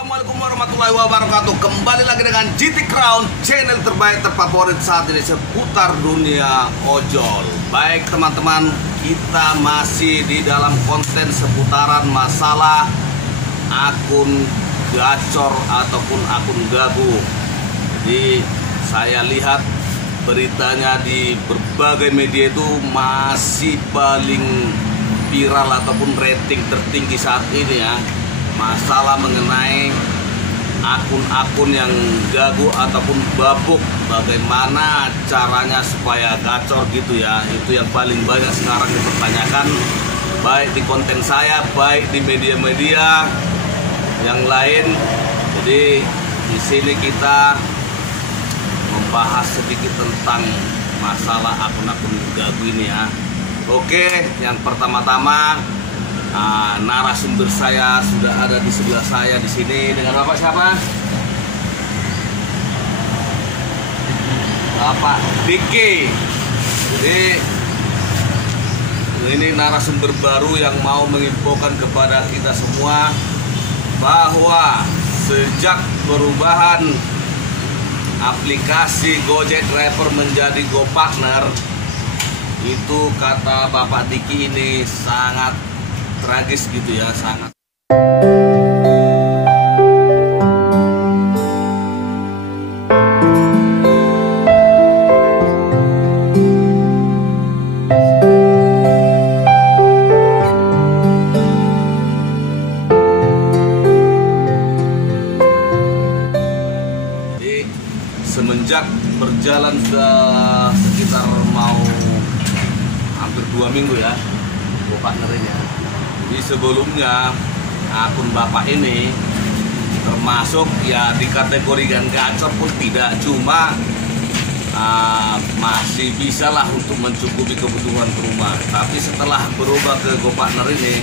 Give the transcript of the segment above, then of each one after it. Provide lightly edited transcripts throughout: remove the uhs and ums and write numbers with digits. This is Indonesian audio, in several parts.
Assalamualaikum warahmatullahi wabarakatuh. Kembali lagi dengan GT Crown, channel terbaik terfavorit saat ini seputar dunia ojol. Baik teman-teman, kita masih di dalam konten seputaran masalah akun gacor ataupun akun gagu. Jadi saya lihat beritanya di berbagai media itu masih paling viral ataupun rating tertinggi saat ini ya. Masalah mengenai akun-akun yang gagu ataupun babuk, bagaimana caranya supaya gacor gitu ya. Itu yang paling banyak sekarang dipertanyakan, baik di konten saya, baik di media-media yang lain. Jadi di sini kita membahas sedikit tentang masalah akun-akun gagu ini ya. Oke, yang pertama-tama narasumber saya sudah ada di sebelah saya di sini dengan Bapak siapa? Bapak Diki. Jadi ini narasumber baru yang mau menginfokan kepada kita semua bahwa sejak perubahan aplikasi Gojek Driver menjadi GoPartner, itu kata Bapak Diki ini sangat tragis gitu ya, sangat. Jadi semenjak berjalan sudah sekitar mau hampir 2 minggu ya GoPartner ini. Jadi sebelumnya akun Bapak ini termasuk ya dikategorikan gacor pun tidak, cuma masih bisa lah untuk mencukupi kebutuhan rumah. Tapi setelah berubah ke GoPartner ini,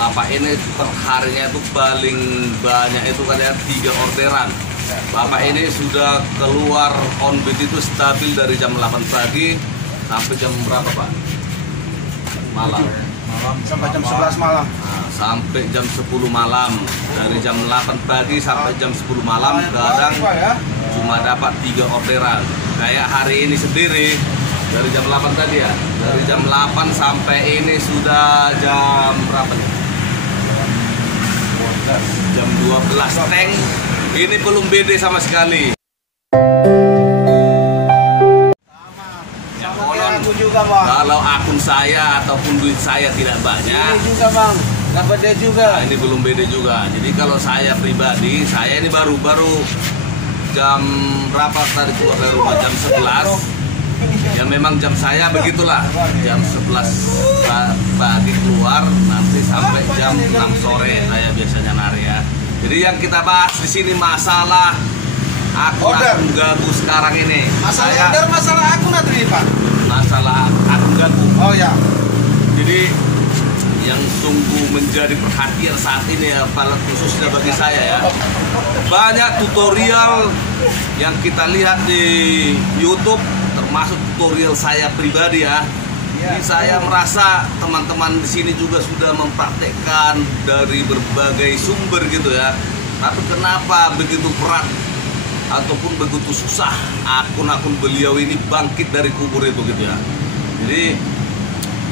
Bapak ini perharinya itu paling banyak itu katanya 3 orderan. Bapak ini sudah keluar onbit itu stabil dari jam 8 pagi sampai jam berapa Pak? Malam. Sampai jam 11 malam. Nah, sampai jam 10 malam. Dari jam 8 pagi sampai jam 10 malam kadang cuma dapat 3 orderan. Kayak hari ini sendiri dari jam 8 tadi ya. Dari jam 8 sampai ini sudah jam berapa nih? Jam 12 teng. Ini belum BD sama sekali. Juga, Bang. Kalau akun saya ataupun duit saya tidak banyak, ini juga Bang, dapat dia juga. Nah, ini belum beda juga. Jadi kalau saya pribadi, saya ini baru jam berapa tadi keluar dari rumah, jam 11. Ya memang jam saya begitulah, jam 11 pagi keluar, nanti sampai jam 6 sore saya biasanya nari ya. Jadi yang kita bahas di sini masalah akun gagu sekarang ini. Masalah akun atau ini Pak? Masalah akun gagu. Oh ya. Jadi yang sungguh menjadi perhatian saat ini ya, khususnya bagi saya ya, banyak tutorial yang kita lihat di YouTube, termasuk tutorial saya pribadi ya. Jadi saya merasa teman-teman di sini juga sudah mempraktekkan dari berbagai sumber gitu ya. Tapi kenapa begitu berat ataupun begitu susah akun-akun beliau ini bangkit dari kubur itu gitu ya. Jadi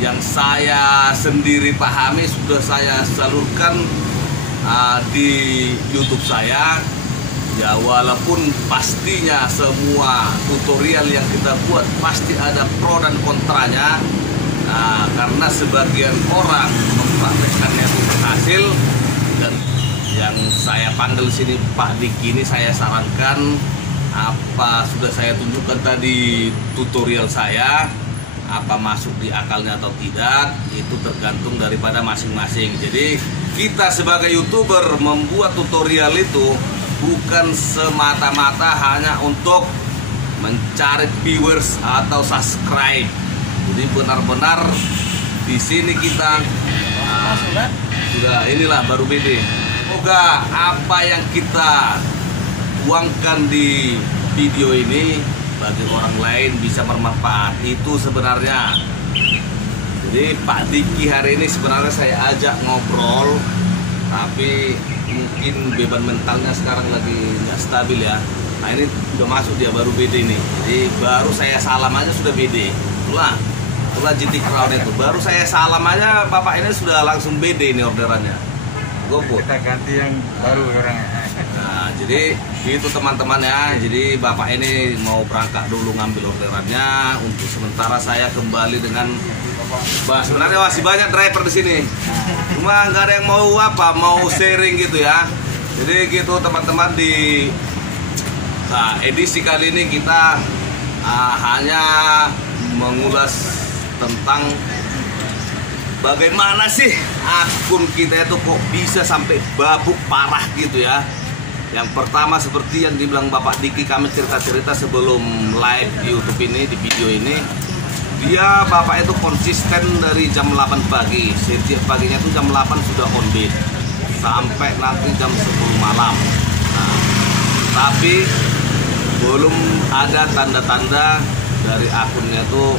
yang saya sendiri pahami sudah saya salurkan di YouTube saya ya, walaupun pastinya semua tutorial yang kita buat pasti ada pro dan kontranya. Karena sebagian orang mempraktekannya itu berhasil, dan yang saya panggil sini Pak Diki ini saya sarankan apa sudah saya tunjukkan tadi tutorial saya, apa masuk di akalnya atau tidak itu tergantung daripada masing-masing. Jadi kita sebagai YouTuber membuat tutorial itu bukan semata-mata hanya untuk mencari viewers atau subscribe. Jadi benar-benar di sini kita sudah inilah baru BD. Semoga apa yang kita tuangkan di video ini bagi orang lain bisa bermanfaat. Itu sebenarnya. Jadi Pak Diki hari ini sebenarnya saya ajak ngobrol, tapi mungkin beban mentalnya sekarang lagi nggak stabil ya. Nah ini udah masuk dia baru BD nih. Jadi baru saya salam aja sudah BD. Itulah GT Crown itu. Baru saya salam aja bapak ini sudah langsung BD ini orderannya. GoFood. Kita ganti yang baru orangnya. Nah jadi itu teman-teman ya. Jadi bapak ini mau berangkat dulu ngambil orderannya. Untuk sementara saya kembali dengan sebenarnya masih banyak driver di sini. Cuma nggak ada yang mau sharing gitu ya. Jadi gitu teman-teman di edisi kali ini kita hanya mengulas tentang bagaimana sih akun kita itu kok bisa sampai babuk parah gitu ya. Yang pertama seperti yang dibilang Bapak Diki, kami cerita-cerita sebelum live di YouTube ini, di video ini. Dia bapak itu konsisten dari jam 8 pagi. Setiap paginya itu jam 8 sudah on bid sampai nanti jam 10 malam. Nah, tapi belum ada tanda-tanda dari akunnya itu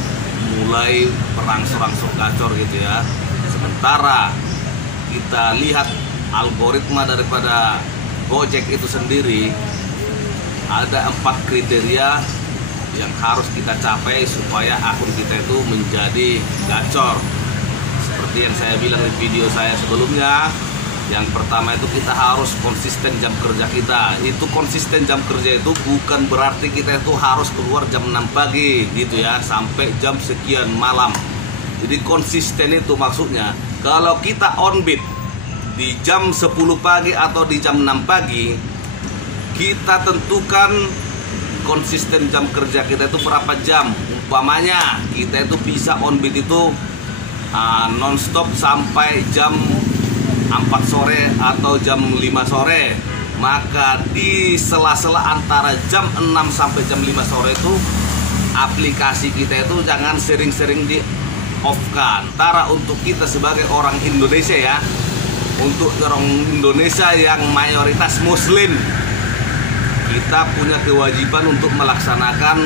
mulai berangsur-angsur gacor gitu ya. Sementara kita lihat algoritma daripada Gojek itu sendiri, ada 4 kriteria yang harus kita capai supaya akun kita itu menjadi gacor. Seperti yang saya bilang di video saya sebelumnya, yang pertama itu kita harus konsisten jam kerja kita. Itu konsisten jam kerja itu bukan berarti kita itu harus keluar jam 6 pagi gitu ya, sampai jam sekian malam. Jadi konsisten itu maksudnya kalau kita on bid di jam 10 pagi atau di jam 6 pagi, kita tentukan konsisten jam kerja kita itu berapa jam. Umpamanya kita itu bisa on bid itu non-stop sampai jam 4 sore atau jam 5 sore. Maka di sela-sela antara jam 6 sampai jam 5 sore itu aplikasi kita itu jangan sering-sering di off-kan. Antara untuk kita sebagai orang Indonesia ya, untuk orang Indonesia yang mayoritas muslim, kita punya kewajiban untuk melaksanakan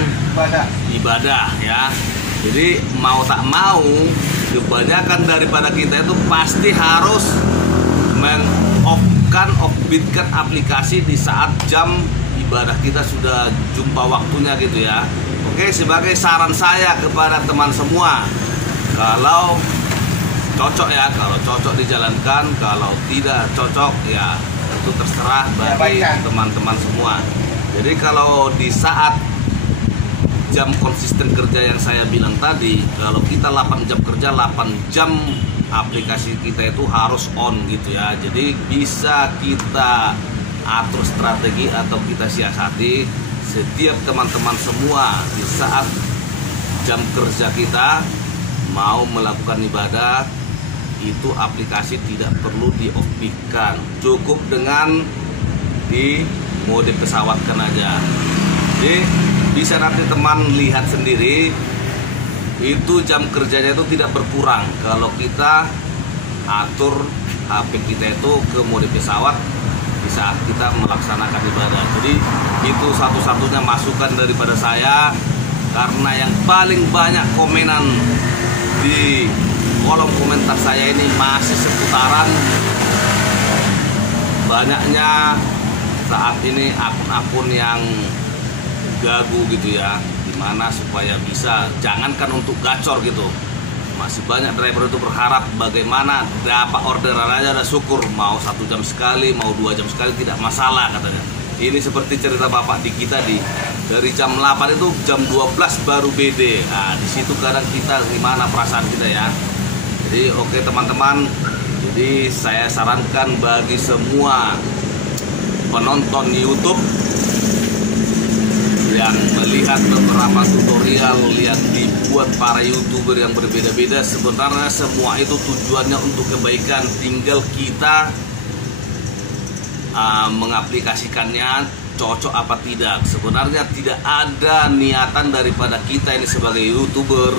ibadah ya. Jadi mau tak mau kebanyakan daripada kita itu pasti harus off-bidkan aplikasi di saat jam ibadah kita sudah jumpa waktunya gitu ya. Oke, sebagai saran saya kepada teman semua, kalau cocok ya, kalau cocok dijalankan, kalau tidak cocok ya itu terserah bagi teman-teman semua. Jadi kalau di saat jam konsisten kerja yang saya bilang tadi, kalau kita 8 jam kerja, 8 jam aplikasi kita itu harus on gitu ya. Jadi bisa kita atur strategi atau kita siasati setiap teman-teman semua di saat jam kerja kita mau melakukan ibadah, itu aplikasi tidak perlu di-off-kan, cukup dengan di mode pesawatkan aja. Jadi bisa nanti teman lihat sendiri, itu jam kerjanya itu tidak berkurang kalau kita atur HP kita itu ke mode pesawat di saat kita melaksanakan ibadah. Jadi itu satu-satunya masukan daripada saya, karena yang paling banyak komenan di kolom komentar saya ini masih seputaran banyaknya saat ini akun-akun yang gagu gitu ya, dimana supaya bisa, jangankan untuk gacor gitu, masih banyak driver itu berharap bagaimana dapat orderan aja udah syukur, mau 1 jam sekali, mau 2 jam sekali tidak masalah katanya. Ini seperti cerita Bapak Diki tadi, dari jam 8 itu jam 12 baru BD. Nah di situ kadang kita gimana perasaan kita ya. Jadi oke teman-teman, jadi saya sarankan bagi semua penonton YouTube yang melihat beberapa tutorial yang dibuat para YouTuber yang berbeda-beda, sebenarnya semua itu tujuannya untuk kebaikan, tinggal kita mengaplikasikannya cocok apa tidak. Sebenarnya tidak ada niatan daripada kita ini sebagai YouTuber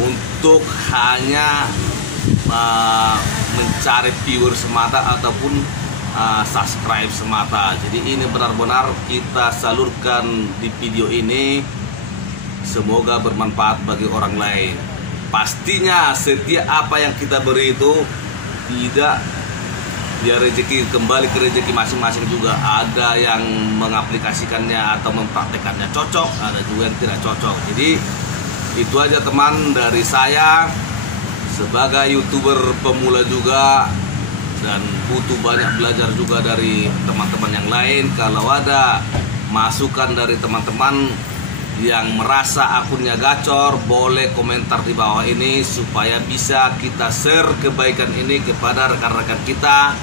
untuk hanya mencari viewer semata ataupun subscribe semata. Jadi ini benar-benar kita salurkan di video ini, semoga bermanfaat bagi orang lain. Pastinya setiap apa yang kita beri itu tidak biar rezeki kembali ke rezeki masing-masing juga. Ada yang mengaplikasikannya atau mempraktekannya cocok, ada juga yang tidak cocok. Jadi itu aja teman dari saya sebagai YouTuber pemula juga, dan butuh banyak belajar juga dari teman-teman yang lain. Kalau ada masukan dari teman-teman yang merasa akunnya gacor, boleh komentar di bawah ini supaya bisa kita share kebaikan ini kepada rekan-rekan kita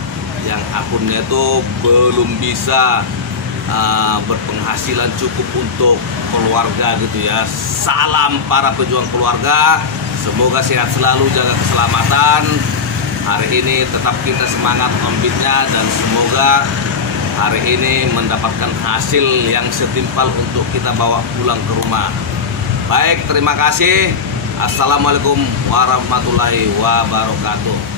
yang akunnya itu belum bisa berpenghasilan cukup untuk keluarga gitu ya. Salam para pejuang keluarga, semoga sehat selalu, jaga keselamatan. Hari ini tetap kita semangat ombitnya, dan semoga hari ini mendapatkan hasil yang setimpal untuk kita bawa pulang ke rumah. Baik, terima kasih. Assalamualaikum warahmatullahi wabarakatuh.